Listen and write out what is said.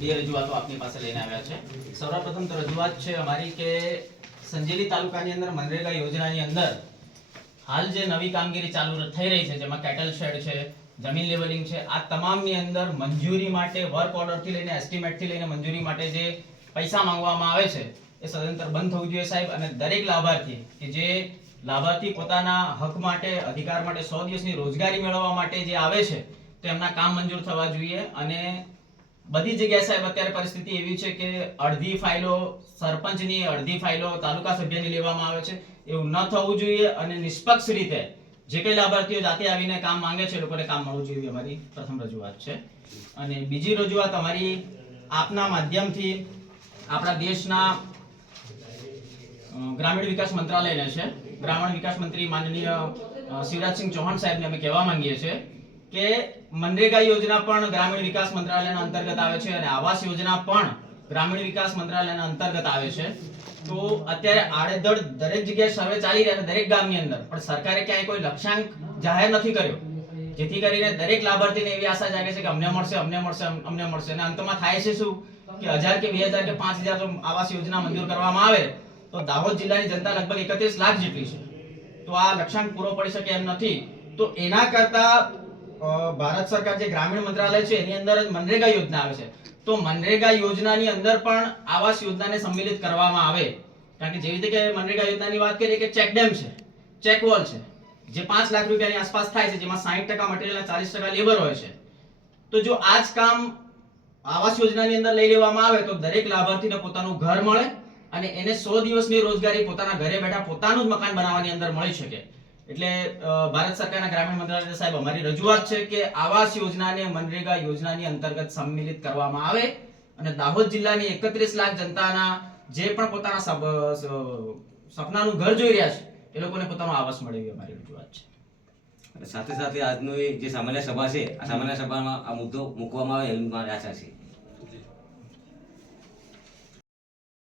બે રજૂઆતો આપની પાસે લઈને આવ્યા છે. સૌરાપ્રથમ તો રજૂઆત છે અમારી કે સંજેલી તાલુકાની અંદર મનરેગા યોજનાની અંદર હાલ જે નવી કામગીરી ચાલુ થઈ રહી છે, જેમાં કેટલ શેડ છે, જમીન લેવલિંગ છે, આ તમામની અંદર મંજૂરી માટે વર્ક ઓર્ડરથી લઈને એસ્ટિમેટથી લઈને મંજૂરી માટે જે પૈસા માંગવામાં આવે છે, એ સદંતર બંધ થવું જોઈએ સાહેબ. અને દરેક લાભાર્થી કે જે લાભાર્થી પોતાના હક માટે, અધિકાર માટે સો દિવસની રોજગારી મેળવવા માટે જે આવે છે, તો એમના કામ મંજૂર થવા જોઈએ અને બધી જગ્યાએ સાહેબ, અત્યારે પરિસ્થિતિ એવી છે કે અડધી ફાઇલો સરપંચની, અડધી ફાઇલો તાલુકા સભ્યની લેવામાં આવે છે. એવું ન થવું જોઈએ અને નિષ્પક્ષ રીતે જે કઈ લાભાર્થીઓ જાતે આવીને કામ માંગે છે લોકોને કામ મળવું જોઈએ અમારી પ્રથમ રજૂઆત છે. અને બીજી રજૂઆત અમારી આપના માધ્યમથી આપણા દેશના ગ્રામીણ વિકાસ મંત્રાલયને છે. ગ્રામીણ વિકાસ મંત્રી માનનીય શિવરાજસિંહ ચૌહાણ સાહેબને અમે કહેવા માંગીએ છીએ કે મનરેગા યોજના પણ ગ્રામીણ વિકાસ મંત્રાલયના અંતર્ગત આવે છે અને આવાસ યોજના પણ ગ્રામીણ વિકાસ મંત્રાલયના અંતર્ગત આવે છે. તો અત્યારે આડેધડ દરેક જગ્યાએ સર્વે ચાલી રહ્યા છે દરેક ગામની અંદર. પણ સરકારે ક્યાંય કોઈ લક્ષ્યાંક જાહેર નથી કર્યો. જેથી કરીને દરેક લાભાર્થીને એવી આશા જાગે છે કે અમને મળશે અમને મળશે અમને મળશે. અને અંતમાં થાય છે શું? કે હજાર કે બે હજાર કે પાંચ હજાર આવાસ યોજના મંજૂર કરવામાં આવે, તો દાહોદ જિલ્લાની જનતા લગભગ એકત્રીસ લાખ જેટલી છે. તો આ લક્ષ્યાંક પૂરો પડી શકે એમ નથી. તો એના કરતા ભારત સરકાર જે ગ્રામીણ મંત્રાલય છે, એની અંદર મનરેગા યોજના આવે છે. તો મનરેગા યોજનાની અંદર પણ આવાસ યોજનાને સંમિલિત કરવામાં આવે. કારણ કે જેવી રીતે મનરેગા યોજનાની વાત કરીએ કે ચેક ડેમ છે, ચેક વોલ છે, જે પાંચ લાખ રૂપિયાની આસપાસ થાય છે, જેમાં સાહીઠ ટકા મટીરિયલ ચાલીસ ટકા લેબર હોય છે. તો જો આ જ કામ આવાસ યોજનાની અંદર લઈ લેવામાં આવે, તો દરેક લાભાર્થીને પોતાનું ઘર મળે અને એને સો દિવસની રોજગારી પોતાના ઘરે બેઠા પોતાનું જ મકાન બનાવવાની અંદર મળી શકે. એટલે ભારત સરકારના ગ્રામીણ મંત્રાલય સાહેબ, અમારી રજૂઆત છે કે આવાસ યોજનાને મનરેગા યોજનાની અંતર્ગત સંમિલિત કરવામાં આવે અને દાહોદ જિલ્લાની એકત્રીસ લાખ જનતાના જે પણ પોતાના સપનાનું ઘર જોઈ રહ્યા છે, એ લોકોને પોતાનો આવાસ મળે એવી અમારી રજૂઆત છે. સાથે સાથે આજનો જે સામાન્ય સભા છે, આ સામાન્ય સભામાં આ મુદ્દો મૂકવામાં આવે એવી મારી આશા છે.